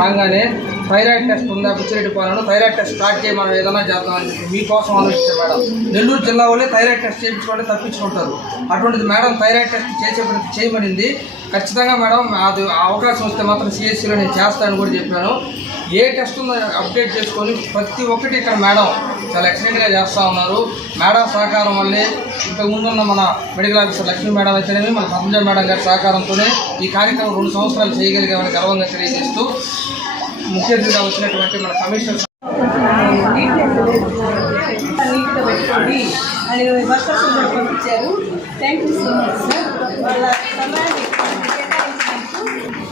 மாங்காய் thyroid test ఉందా? బుచ్చిరెడ్డిపాలెంలో thyroid test start చేయి మనం ఏదైనా చేద్దామని చెప్పి మీకోసం ఆలోచించారు మేడం. నెల్లూరు జిల్లా వాళ్ళే థైరాయిడ్ టెస్ట్ చేయించుకుంటే తప్పించుకుంటారు. అటువంటిది మేడం థైరాయిడ్ టెస్ట్ చేసే చేయబడింది. ఖచ్చితంగా మేడం అది ఆ అవకాశం వస్తే మాత్రం సిఎస్సిలో నేను చేస్తానని కూడా చెప్పాను. ఏ టెస్ట్ ఉందో అప్డేట్ చేసుకొని ప్రతి ఒక్కటి ఇక్కడ మేడం చాలా ఎక్సలెంట్గా చేస్తూ ఉన్నారు. మేడం సహకారం వల్లే ఇంతకు ముందున్న మన మెడికల్ ఆఫీసర్ లక్ష్మీ మేడం అయితేనేమి మన పద్మజ మేడం గారి సహకారంతోనే ఈ కార్యక్రమం రెండు సంవత్సరాలు చేయగలిగామని గర్వంగా తెలియజేస్తూ ముఖ్య అతిథిగా వచ్చినటువంటి మన కమిషనర్ నీట్గా పెట్టుకోండి అని వర్కర్స్ పంపించారు thank you so much sir. వాళ్ళ సమయాన్ని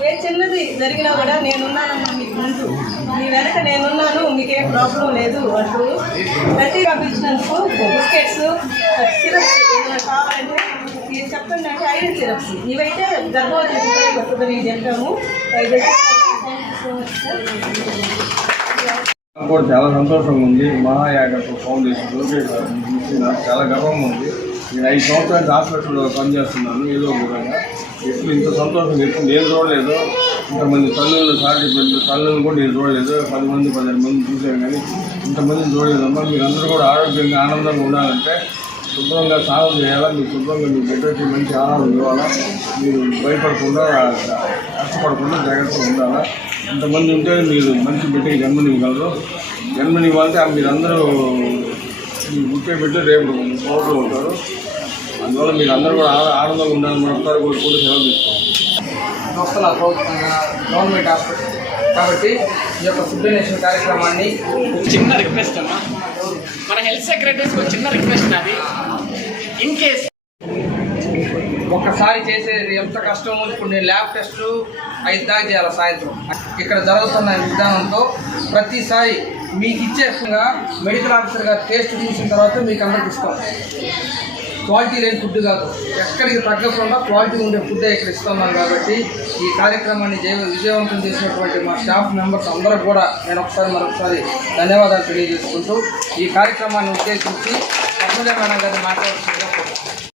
ఏ చిన్నది జరిగినా కూడా నేనున్నానమ్మా మీకు ముందు మీ వెనక నేనున్నాను మీకేం ప్రాబ్లం లేదు అంటూ ప్రతి పంపించినందుకు బిస్కెట్స్ సిరప్స్ ఏమైనా కావాలంటే మీరు చెప్పండి అంటే ఐరన్ సిరప్స్. ఇవైతే గర్భవతి వస్తుందని చెప్పాము కూడా చాలా సంతోషంగా ఉంది. మహాయాగపు ఫౌండేషన్ లోకేష్ చూసి నాకు చాలా గర్వంగా ఉంది. నేను ఐదు సంవత్సరాలు హాస్పిటల్లో పనిచేస్తున్నాను ఏదో ఒక విధంగా ఎప్పుడు ఇంత సంతోషం ఎప్పుడు నేను చూడలేదు. ఇంతమంది తల్లులు సాటి తల్లులు కూడా నేను చూడలేదు. పది మంది పదిహేను మంది చూశాను కానీ ఇంతమందిని చూడలేదమ్మా. మీరందరూ కూడా ఆరోగ్యంగా ఆనందంగా ఉండాలంటే శుభ్రంగా సాగు చేయాలా? మీరు శుభ్రంగా మీ బిడ్డకి మంచి ఆహారం ఇవ్వాలా? మీరు భయపడకుండా కష్టపడకుండా జాగ్రత్తగా ఉండాలా? ఇంతమంది ఉంటే మీరు మంచి బిడ్డకి జన్మనివ్వగలరు. జన్మనివ్వాలంటే మీరందరూ మీ పుట్టే బిడ్డ రేపు కోట్లు ఉంటారు. అందువల్ల మీరు అందరూ కూడా ఆనందంగా ఉండాలని మరొకసారి కూడా కూడా సెలవు వస్తున్న గవర్నమెంట్ హాస్పిటల్. కాబట్టి ఈ యొక్క ఫుడ్ డొనేషన్ కార్యక్రమాన్ని చిన్న రిక్వెస్ట్ అమ్మా. మన హెల్త్ సెక్రటరీస్కి ఒక చిన్న రిక్వెస్ట్ అది. ఇన్ కేస్ ఒక్కసారి చేసేది ఎంత కష్టమో ఇప్పుడు నేను ల్యాబ్ టెస్టులు ఐదు దాకా చేయాలి సాయంత్రం. ఇక్కడ జరుగుతున్న విధానంతో ప్రతిసారి మీకు ఇచ్చే మెడికల్ ఆఫీసర్ గారు టేస్ట్ చూసిన తర్వాత మీకు అందరికి ఇస్తాం. క్వాలిటీ లేని ఫుడ్ కాదు. ఎక్కడికి తగ్గకుండా క్వాలిటీ ఉండే ఫుడ్ ఇక్కడ ఇస్తున్నాం కాబట్టి ఈ కార్యక్రమాన్ని జయ విజయవంతం చేసినటువంటి మా స్టాఫ్ మెంబర్స్ అందరూ కూడా నేను ఒకసారి మరొకసారి ధన్యవాదాలు తెలియజేసుకుంటూ ఈ కార్యక్రమాన్ని ఉద్దేశించి పద్మజ మేడం గారిని మాట్లాడుతున్నాను